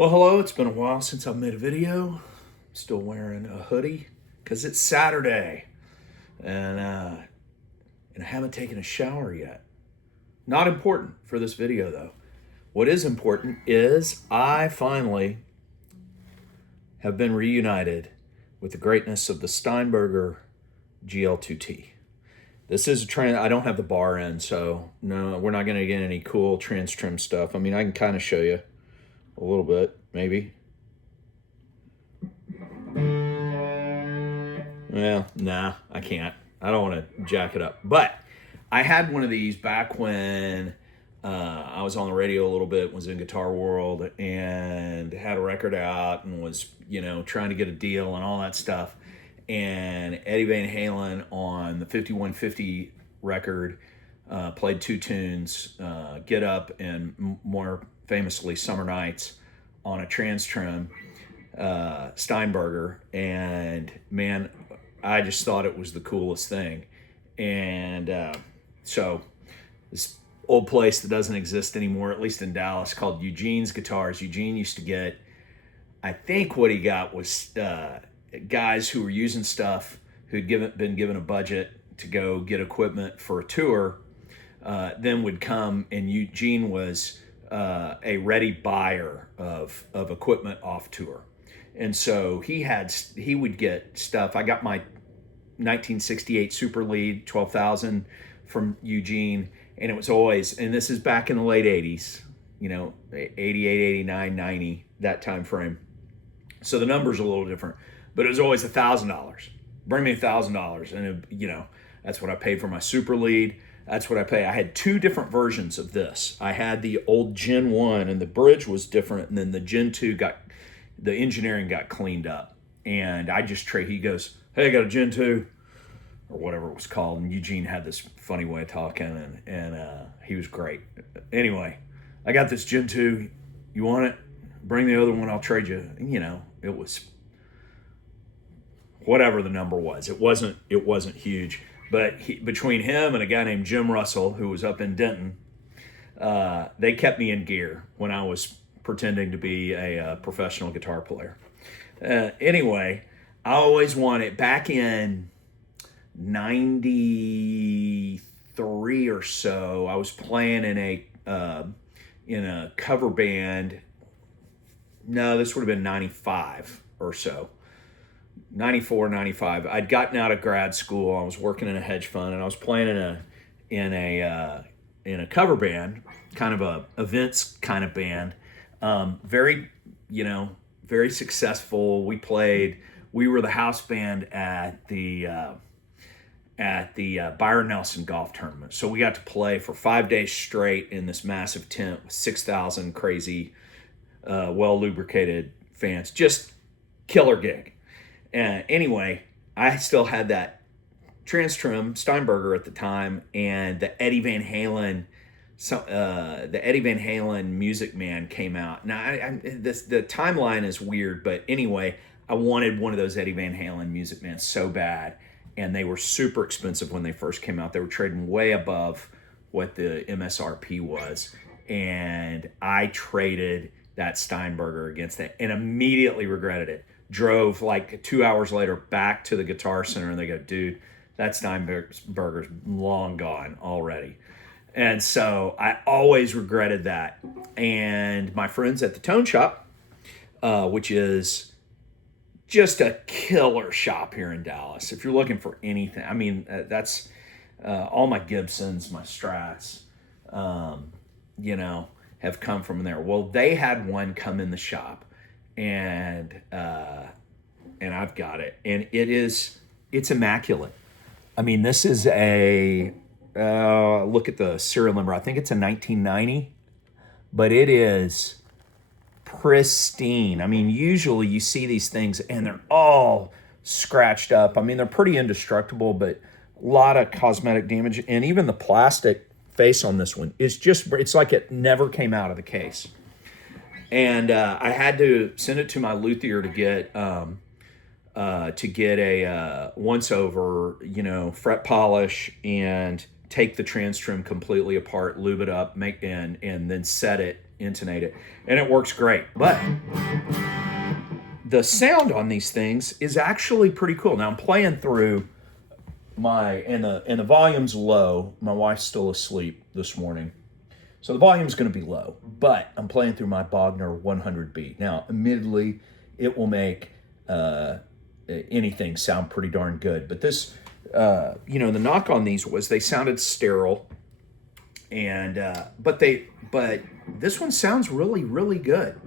Well, hello. It's been a while since I've made a video. Still wearing a hoodie because it's Saturday, and I haven't taken a shower yet. Not important for this video though. What is important is I finally have been reunited with the greatness of the Steinberger GL2T. This is a trend. I don't have the bar in, so no, we're not going to get any cool trans trim stuff. I mean, I can kind of show you a little bit, maybe. Well, nah, I can't. I don't want to jack it up. But I had one of these back when I was on the radio a little bit, was in Guitar World, and had a record out and was, trying to get a deal and all that stuff. And Eddie Van Halen on the 5150 record played two tunes, Get Up and more famously Summer Nights, on a trans trim Steinberger. And man, I just thought it was the coolest thing. And so this old place that doesn't exist anymore, at least in Dallas, called Eugene's Guitars. Eugene used to get, I think what he got was guys who were using stuff who'd been given a budget to go get equipment for a tour, then would come, and Eugene was a ready buyer of equipment off tour. And so he would get stuff. I got my 1968 Super Lead 12,000 from Eugene, and it was always, and this is back in the late 80s, 88, 89, 90, that time frame. So the numbers are a little different, but it was always $1,000. Bring me $1,000, and that's what I paid for my Super Lead. That's what I pay. I had two different versions of this. I had the old Gen 1, and the bridge was different, and then the Gen 2 the engineering got cleaned up. And I just he goes, hey, I got a Gen 2, or whatever it was called. And Eugene had this funny way of talking, and he was great. Anyway, I got this Gen 2. You want it? Bring the other one, I'll trade you. It was whatever the number was. It wasn't huge. But between him and a guy named Jim Russell, who was up in Denton, they kept me in gear when I was pretending to be a professional guitar player. Anyway, I always wanted, back in 93 or so, I was playing in a cover band. No, this would have been 95 or so. 94, 95. I'd gotten out of grad school. I was working in a hedge fund, and I was playing in a cover band, kind of a events kind of band. Very successful. We were the house band at the Byron Nelson golf tournament. So we got to play for 5 days straight in this massive tent with 6,000 crazy, well lubricated fans. Just killer gig. Anyway, I still had that trans trim Steinberger at the time, and the Eddie Van Halen Music Man came out. Now, the timeline is weird, but anyway, I wanted one of those Eddie Van Halen Music Man so bad, and they were super expensive when they first came out. They were trading way above what the MSRP was, and I traded that Steinberger against that and immediately regretted it. Drove like 2 hours later back to the Guitar Center, and they go, dude, that Steinberger's long gone already. And so I always regretted that. And my friends at the Tone Shop, which is just a killer shop here in Dallas. If you're looking for anything, I mean, that's all my Gibsons, my Strats, have come from there. Well, they had one come in the shop, and I've got it, and it's immaculate. I mean, this is a look at the serial number. I think it's a 1990, but it is pristine. I mean, usually you see these things and they're all scratched up. I mean, they're pretty indestructible, but a lot of cosmetic damage, and even the plastic face on this one is it's like it never came out of the case. And I had to send it to my luthier to get a once over, fret polish and take the trans trim completely apart, lube it up, and then set it intonate it, and it works great. But the sound on these things is actually pretty cool. Now I'm playing through and the volume's low. My wife's still asleep this morning, so the volume's going to be low. But I'm playing through my Bogner 100B. Now, admittedly, it will make anything sound pretty darn good. But this, the knock on these was they sounded sterile, and but this one sounds really, really good.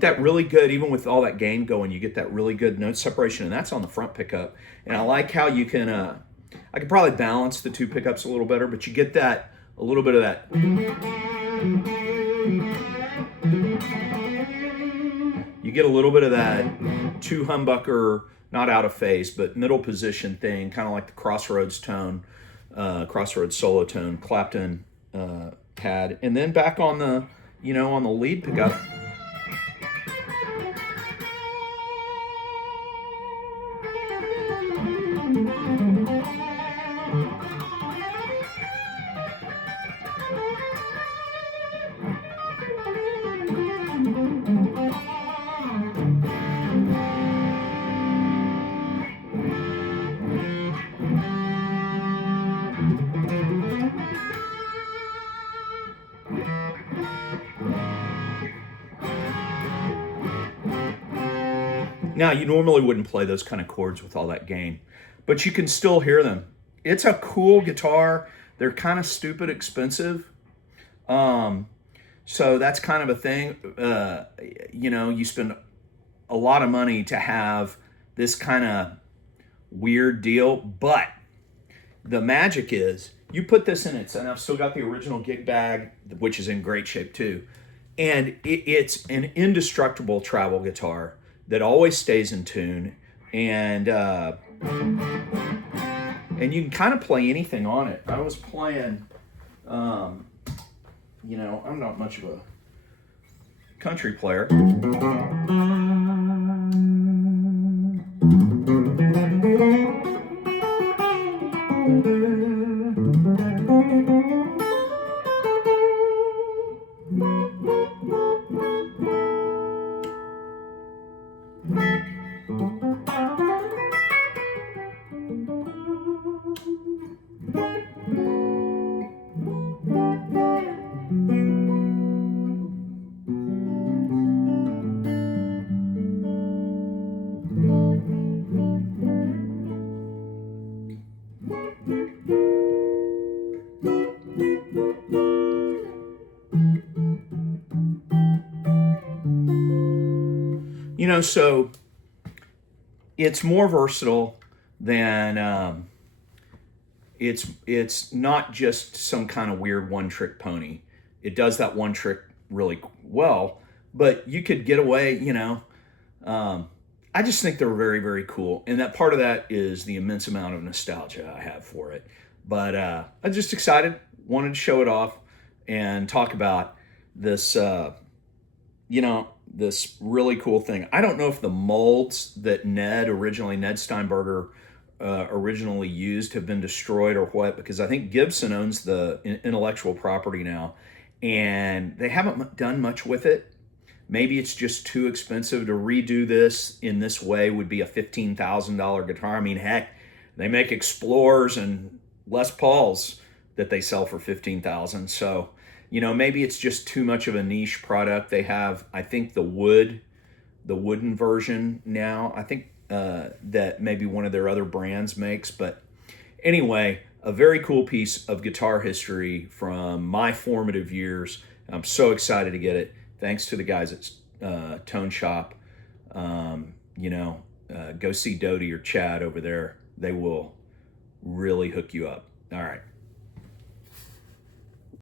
That really good, even with all that gain going, you get that really good note separation, and that's on the front pickup. And I like how you can, I could probably balance the two pickups a little better, but you get that, a little bit of that. You get a little bit of that two humbucker, not out of phase, but middle position thing, kind of like the Crossroads tone, Crossroads solo tone Clapton had. And then back on the, on the lead pickup, now, you normally wouldn't play those kind of chords with all that gain, but you can still hear them. It's a cool guitar. They're kind of stupid expensive. So that's kind of a thing. You spend a lot of money to have this kind of weird deal, but the magic is you put this in it, and I've still got the original gig bag, which is in great shape too. And it's an indestructible travel guitar that always stays in tune, and you can kind of play anything on it. I was playing, I'm not much of a country player. So it's more versatile than it's not just some kind of weird one-trick pony. It does that one trick really well, but you could get away, I just think they're very, very cool. And that part of that is the immense amount of nostalgia I have for it. But I'm just excited, wanted to show it off and talk about this, this really cool thing. I don't know if the molds that Ned Steinberger originally used have been destroyed or what, because I think Gibson owns the intellectual property now, and they haven't done much with it. Maybe it's just too expensive to redo this in this way. Would be a $15,000 guitar. I mean, heck, they make Explorers and Les Pauls that they sell for $15,000. So, maybe it's just too much of a niche product. They have, I think, the wooden version now. I think that maybe one of their other brands makes. But anyway, a very cool piece of guitar history from my formative years. I'm so excited to get it. Thanks to the guys at Tone Shop. Go see Dodie or Chad over there. They will really hook you up. All right.